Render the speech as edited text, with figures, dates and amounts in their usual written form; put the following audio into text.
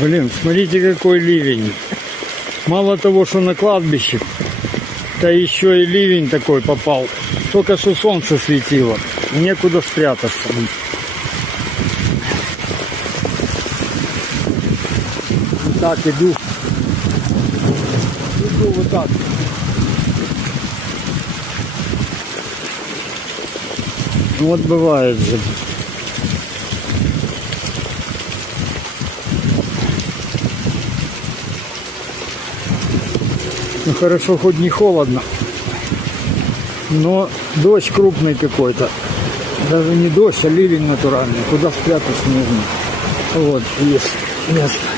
Блин, смотрите, какой ливень. Мало того, что на кладбище, да еще и ливень такой попал. Только что солнце светило. Некуда спрятаться. Вот так иду. Иду вот так. Вот бывает же. Ну хорошо, хоть не холодно, но дождь крупный какой-то. Даже не дождь, а ливень натуральный. Куда спрятаться нужно? Вот, есть место.